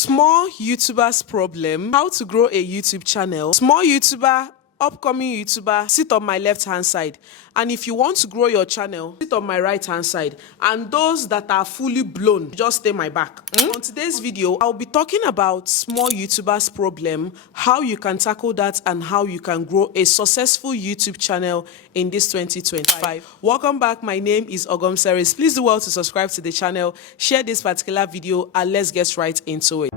Small YouTubers problem, how to grow a YouTube channel. Small YouTuber, upcoming YouTuber, sit on my left hand side. And if you want to grow your channel, sit on my right hand side. And those that are fully blown, just stay my back. On today's video, I'll be talking about small YouTubers problem, how you can tackle that, and how you can grow a successful YouTube channel in this 2025. Welcome back. My name is OGOM'S. Please do well to subscribe to the channel, share this particular video, and let's get right into it.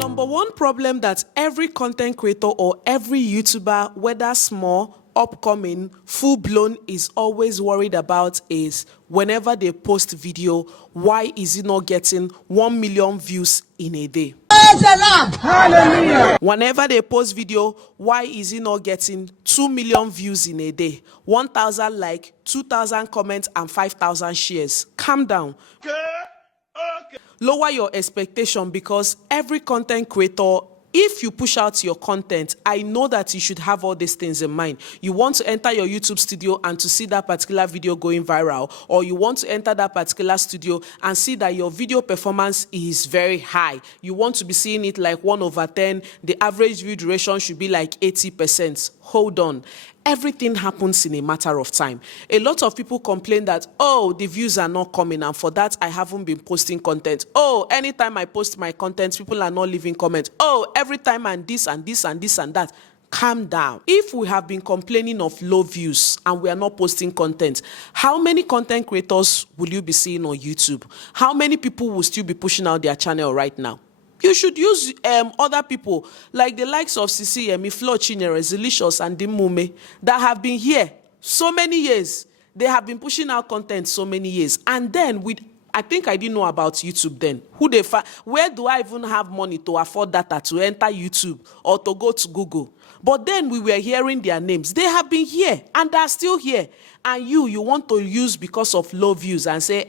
Number one problem that every content creator or every YouTuber, whether small, upcoming, full-blown, is always worried about is whenever they post video, why is it not getting 1 million views in a day? Hallelujah. Whenever they post video, why is it not getting 2 million views in a day? 1,000 likes, 2,000 comments, and 5,000 shares. Calm down. Okay. Lower your expectation, because every content creator, if you push out your content, I know that you should have all these things in mind. You want to enter your YouTube studio and to see that particular video going viral, or you want to enter that particular studio and see that your video performance is very high. You want to be seeing it like 1/10. The average view duration should be like 80%. Hold on. Everything happens in a matter of time. A lot of people complain that, oh, the views are not coming, and for that, I haven't been posting content. Oh, anytime I post my content, people are not leaving comments. Oh, every time I'm this and this and this and that. Calm down. If we have been complaining of low views and we are not posting content, how many content creators will you be seeing on YouTube? How many people will still be pushing out their channel right now? You should use other people like the likes of Sisi, Flo, Chinyere, Zelicious, and Dimume that have been here so many years. They have been pushing out content so many years. And then I think I didn't know about YouTube then. Where do I even have money to afford data to enter YouTube or to go to Google? But then we were hearing their names. They have been here and they're still here. And you want to use because of low views and say,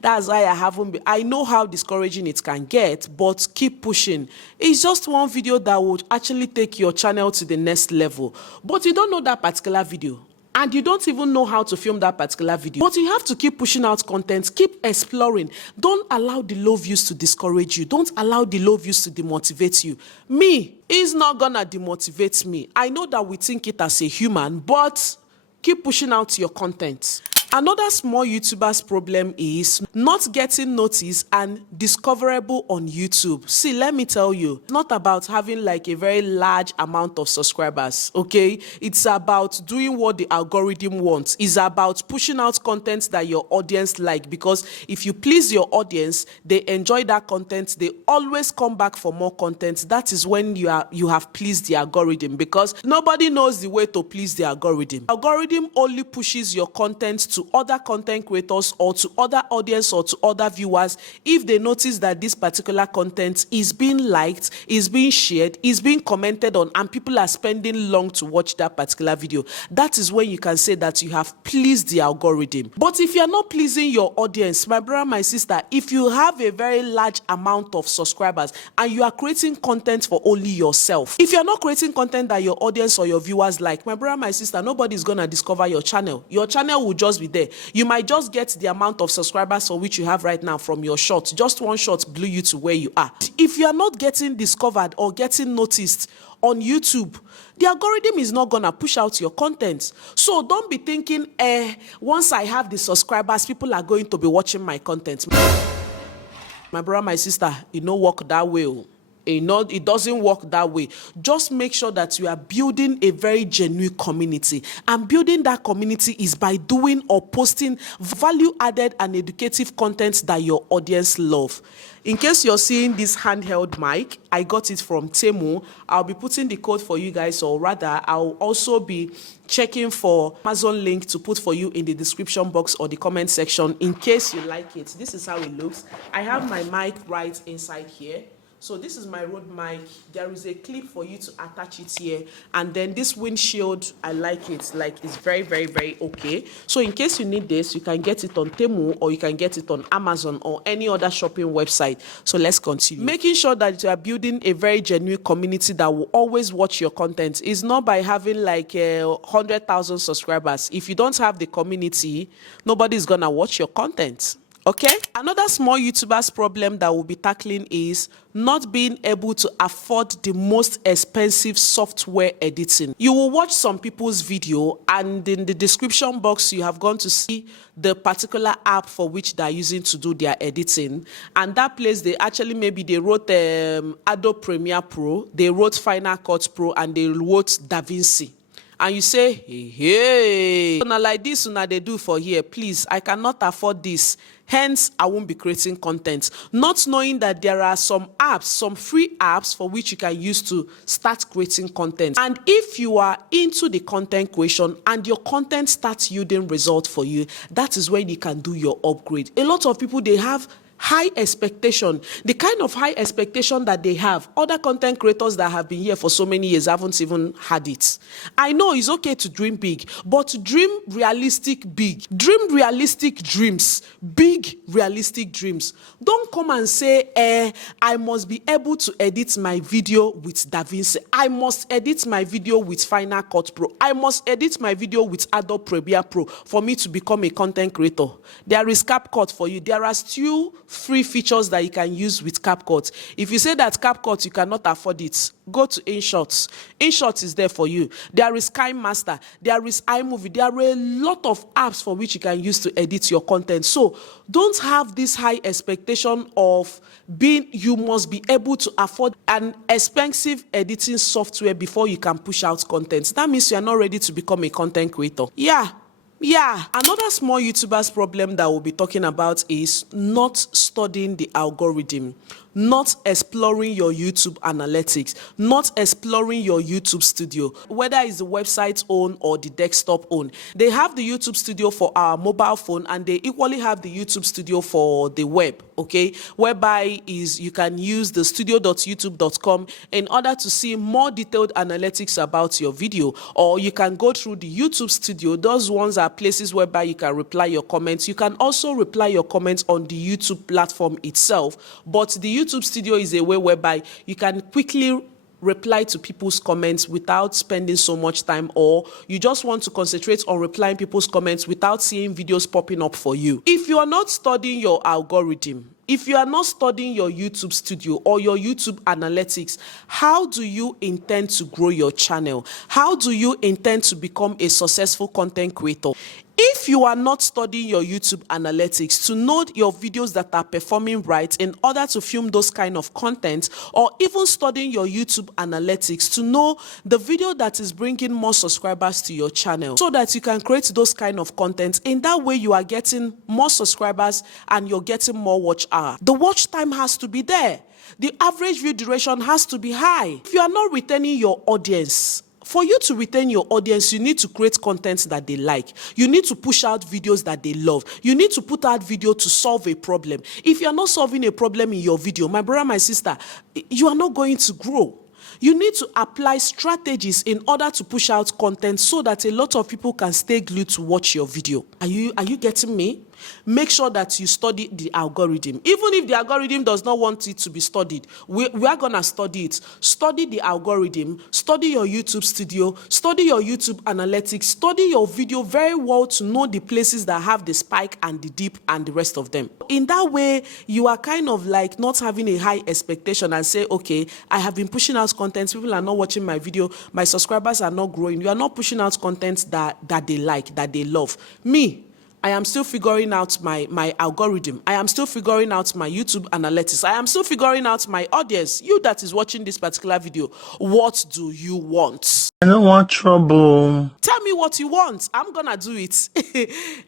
that's why I haven't been. I know how discouraging it can get, but keep pushing. It's just one video that would actually take your channel to the next level. But you don't know that particular video. And you don't even know how to film that particular video. But you have to keep pushing out content, keep exploring. Don't allow the low views to discourage you. Don't allow the low views to demotivate you. Me is not gonna demotivate me. I know that we think it as a human, but keep pushing out your content. Another small YouTuber's problem is not getting noticed and discoverable on YouTube. See, let me tell you, it's not about having like a very large amount of subscribers, okay? It's about doing what the algorithm wants. It's about pushing out content that your audience like, because if you please your audience, they enjoy that content, they always come back for more content. That is when you have pleased the algorithm, because nobody knows the way to please the algorithm. Algorithm only pushes your content to other content creators or to other audience or to other viewers if they notice that this particular content is being liked, is being shared, is being commented on, and people are spending long to watch that particular video. That is when you can say that you have pleased the algorithm. But if you are not pleasing your audience, my brother, my sister, if you have a very large amount of subscribers and you are creating content for only yourself, if you are not creating content that your audience or your viewers like, my brother, my sister, nobody is going to discover your channel. Your channel will just be there. You might just get the amount of subscribers for which you have right now from your shot. Just one shot blew you to where you are. If you are not getting discovered or getting noticed on YouTube, the algorithm is not going to push out your content. So don't be thinking, once I have the subscribers, people are going to be watching my content. My brother, my sister, it don't work that way. It doesn't work that way. Just make sure that you are building a very genuine community. And building that community is by doing or posting value-added and educative content that your audience love. In case you're seeing this handheld mic, I got it from Temu. I'll be putting the code for you guys, or rather, I'll also be checking for Amazon link to put for you in the description box or the comment section in case you like it. This is how it looks. I have my mic right inside here. So this is my Rode mic. There is a clip for you to attach it here, and then this windshield, I like it. Like, it's very, very, very okay. So in case you need this, you can get it on Temu, or you can get it on Amazon or any other shopping website. So let's continue. Making sure that you are building a very genuine community that will always watch your content is not by having like 100,000 subscribers. If you don't have the community, nobody's gonna watch your content. Okay, another small YouTuber's problem that we'll be tackling is not being able to afford the most expensive software editing. You will watch some people's video, and in the description box you have gone to see the particular app for which they're using to do their editing, and that place they actually, maybe they wrote Adobe Premiere Pro, they wrote Final Cut Pro, and they wrote DaVinci. And you say, hey, so now like this, now they do for here, please, I cannot afford this. Hence, I won't be creating content. Not knowing that there are some apps, some free apps for which you can use to start creating content. And if you are into the content creation and your content starts yielding results for you, that is when you can do your upgrade. A lot of people, they have high expectation. The kind of high expectation that they have, other content creators that have been here for so many years haven't even had it. I know it's okay to dream big, but to dream realistic big. Dream realistic dreams. Big realistic dreams. Don't come and say, I must be able to edit my video with DaVinci. I must edit my video with Final Cut Pro. I must edit my video with Adobe Premiere Pro for me to become a content creator. There is CapCut for you. There are still free features that you can use with CapCut. If you say that CapCut you cannot afford it, go to InShot. InShot is there for you. There is KineMaster. There is iMovie. There are a lot of apps for which you can use to edit your content. So don't have this high expectation of being, you must be able to afford an expensive editing software before you can push out content. That means you are not ready to become a content creator. Yeah, another small YouTuber's problem that we'll be talking about is not studying the algorithm, not exploring your YouTube analytics, not exploring your YouTube studio, whether it's the website own or the desktop own. They have the YouTube studio for our mobile phone, and they equally have the YouTube studio for the web, okay? Whereby is you can use the studio.youtube.com in order to see more detailed analytics about your video, or you can go through the YouTube studio. Those ones are places whereby you can reply your comments. You can also reply your comments on the YouTube platform itself, but the YouTube studio is a way whereby you can quickly reply to people's comments without spending so much time, or you just want to concentrate on replying people's comments without seeing videos popping up for you. If you are not studying your algorithm, if you are not studying your YouTube studio or your YouTube analytics, how do you intend to grow your channel? How do you intend to become a successful content creator? If you are not studying your YouTube analytics to know your videos that are performing right in order to film those kind of content, or even studying your YouTube analytics to know the video that is bringing more subscribers to your channel so that you can create those kind of content, in that way you are getting more subscribers and you're getting more watch hour. The watch time has to be there. The average view duration has to be high. If you are not retaining your audience, for you to retain your audience, you need to create content that they like. You need to push out videos that they love. You need to put out video to solve a problem. If you're not solving a problem in your video, my brother, my sister, you are not going to grow. You need to apply strategies in order to push out content so that a lot of people can stay glued to watch your video. Are you getting me? Make sure that you study the algorithm. Even if the algorithm does not want it to be studied, we are going to study it. Study the algorithm, study your YouTube studio, study your YouTube analytics, study your video very well to know the places that have the spike and the dip and the rest of them. In that way, you are kind of like not having a high expectation and say, okay, I have been pushing out content, people are not watching my video, my subscribers are not growing. You are not pushing out content that they like, that they love. Me, I am still figuring out my algorithm. I am still figuring out my YouTube analytics. I am still figuring out my audience. You that is watching this particular video, what do you want? I don't want trouble. Tell me what you want. I'm gonna do it.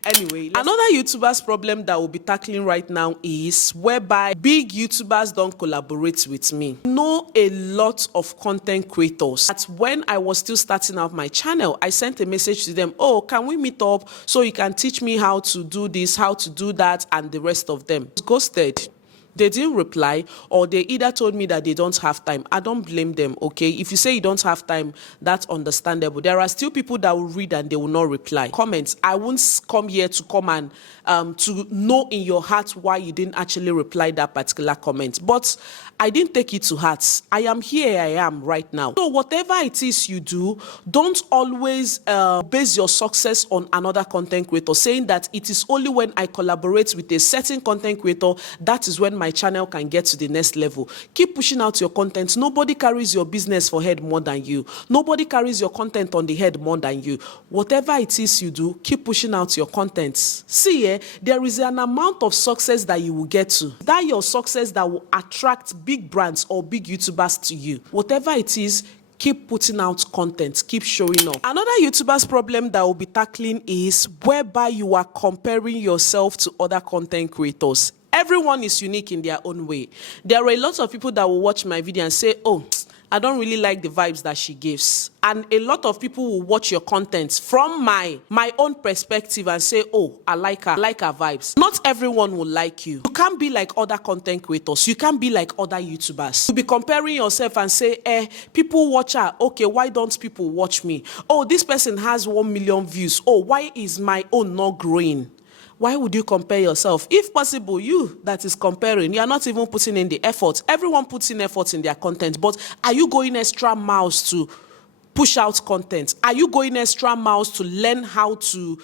Anyway, another YouTuber's problem that we'll be tackling right now is whereby big YouTubers don't collaborate with me. I know a lot of content creators that when I was still starting out my channel, I sent a message to them, oh, can we meet up so you can teach me how to do this, how to do that, and the rest of them. Ghosted. They didn't reply, or they either told me that they don't have time. I don't blame them, okay? If you say you don't have time, that's understandable. There are still people that will read and they will not reply. Comments. I won't come here to come and to know in your heart why you didn't actually reply that particular comment. But I didn't take it to heart. I am here, I am right now. So whatever it is you do, don't always base your success on another content creator, saying that it is only when I collaborate with a certain content creator, that is when my channel can get to the next level. Keep pushing out your content. Nobody carries your business for head more than you. Nobody carries your content on the head more than you. Whatever it is you do, keep pushing out your content. See, there is an amount of success that you will get to. That your success that will attract big brands or big YouTubers to you. Whatever it is, keep putting out content, keep showing up. Another YouTuber's problem that we'll be tackling is whereby you are comparing yourself to other content creators. Everyone is unique in their own way. There are a lot of people that will watch my video and say, oh, I don't really like the vibes that she gives. And a lot of people will watch your content from my own perspective and say, oh, I like her vibes. Not everyone will like you. You can't be like other content creators. You can't be like other YouTubers. You'll be comparing yourself and say, people watch her. Okay, why don't people watch me? Oh, this person has 1 million views. Oh, why is my own not growing? Why would you compare yourself? If possible, you that is comparing, you are not even putting in the effort. Everyone puts in effort in their content, but are you going extra miles to push out content? Are you going extra miles to learn how to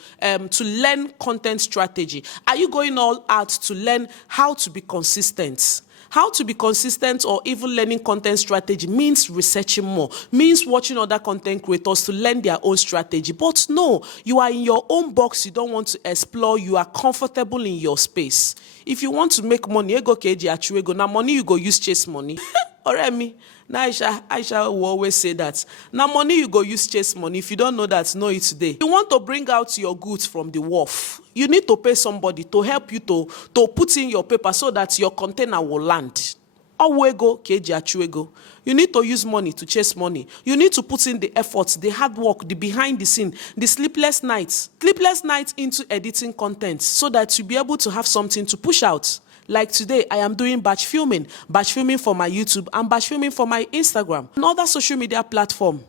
learn content strategy? Are you going all out to learn how to be consistent? How to be consistent or even learning content strategy means researching more, means watching other content creators to learn their own strategy. But no, you are in your own box. You don't want to explore. You are comfortable in your space. If you want to make money, ego keji achuego. Now money you go use chase money. Oremi. Now Aisha will always say that. Now money you go use chase money. If you don't know that, know it today. You want to bring out your goods from the wharf. You need to pay somebody to help you to put in your paper so that your container will land. Owego keji achuego. You need to use money to chase money. You need to put in the efforts, the hard work, the behind the scene, the sleepless nights into editing content so that you'll be able to have something to push out. Like today, I am doing batch filming for my YouTube and batch filming for my Instagram, another social media platform,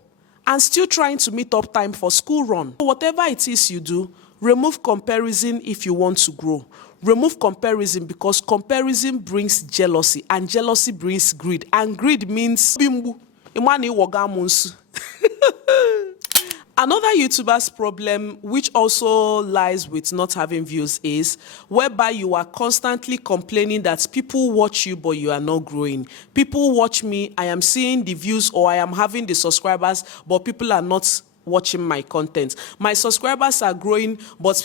and still trying to meet up time for school run. Whatever it is you do, remove comparison if you want to grow. Remove comparison because comparison brings jealousy and jealousy brings greed. And greed means bimbu. Imani wogamunsu. Another YouTuber's problem, which also lies with not having views, is whereby you are constantly complaining that people watch you, but you are not growing. People watch me, I am seeing the views or I am having the subscribers, but people are not watching my content. My subscribers are growing, but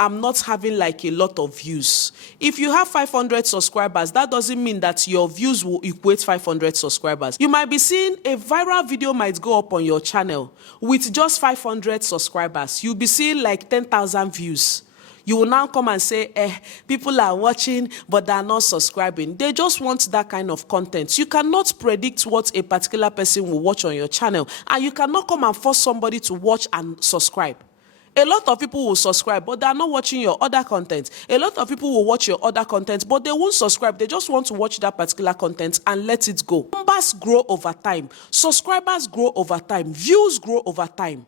I'm not having like a lot of views. If you have 500 subscribers, that doesn't mean that your views will equate 500 subscribers. You might be seeing a viral video might go up on your channel with just 500 subscribers. You'll be seeing like 10,000 views. You will now come and say, people are watching, but they are not subscribing. They just want that kind of content. You cannot predict what a particular person will watch on your channel, and you cannot come and force somebody to watch and subscribe. A lot of people will subscribe, but they are not watching your other content. A lot of people will watch your other content, but they won't subscribe. They just want to watch that particular content and let it go. Numbers grow over time. Subscribers grow over time. Views grow over time.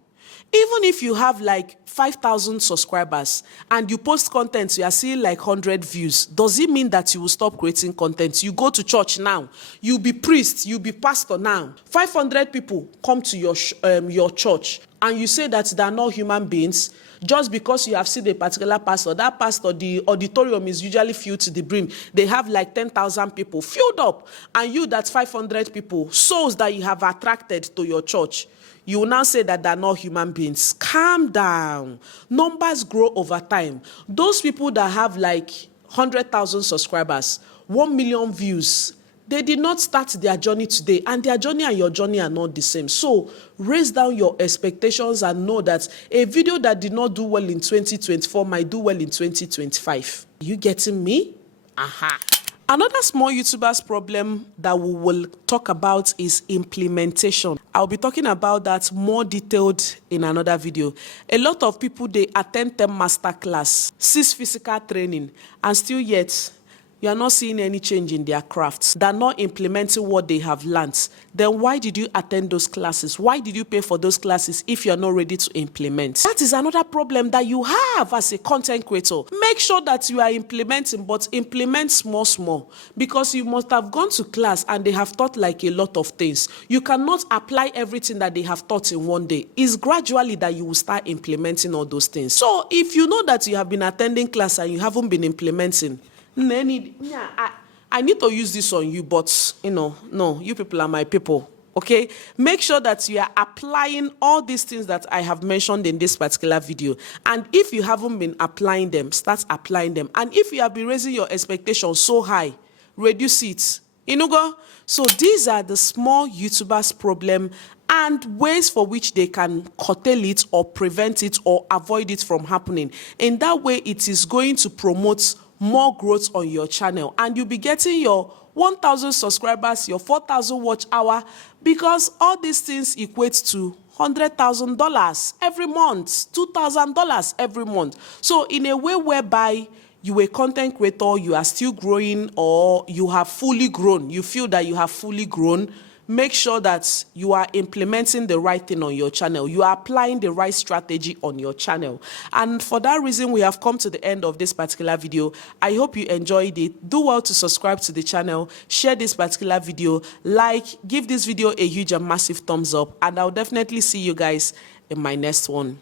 Even if you have like 5,000 subscribers and you post content, you are seeing like 100 views. Does it mean that you will stop creating content? You go to church now. You be priest. You be pastor now. 500 people come to your church and you say that they are not human beings just because you have seen a particular pastor. That pastor, the auditorium is usually filled to the brim. They have like 10,000 people filled up. And you, that's 500 people, souls that you have attracted to your church. You will now say that they're not human beings. Calm down. Numbers grow over time. Those people that have like 100,000 subscribers, 1 million views, they did not start their journey today. And their journey and your journey are not the same. So raise down your expectations and know that a video that did not do well in 2024 might do well in 2025. Are you getting me? Aha. Another small YouTuber's problem that we will talk about is implementation. I'll be talking about that more detailed in another video. A lot of people, they attend 10 masterclass, 6 physical training, and still yet you are not seeing any change in their crafts, they're not implementing what they have learned, then why did you attend those classes? Why did you pay for those classes if you're not ready to implement? That is another problem that you have as a content creator. Make sure that you are implementing, but implement small, because you must have gone to class and they have taught like a lot of things. You cannot apply everything that they have taught in one day. It's gradually that you will start implementing all those things. So if you know that you have been attending class and you haven't been implementing, I need to use this on you, but no, you people are my people. Okay, make sure that you are applying all these things that I have mentioned in this particular video. And if you haven't been applying them, start applying them. And if you have been raising your expectations so high, reduce it. So these are the small YouTubers' problem and ways for which they can curtail it or prevent it or avoid it from happening. In that way, it is going to promote more growth on your channel, and you'll be getting your 1,000 subscribers, your 4,000 watch hour, because all these things equate to $100,000 every month, $2,000 every month. So in a way whereby you a content creator, you are still growing, or you have fully grown, you feel that you have fully grown, make sure that you are implementing the right thing on your channel. You are applying the right strategy on your channel. And for that reason, we have come to the end of this particular video. I hope you enjoyed it. Do well to subscribe to the channel, share this particular video, give this video a huge and massive thumbs up, and I'll definitely see you guys in my next one.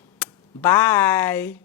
Bye.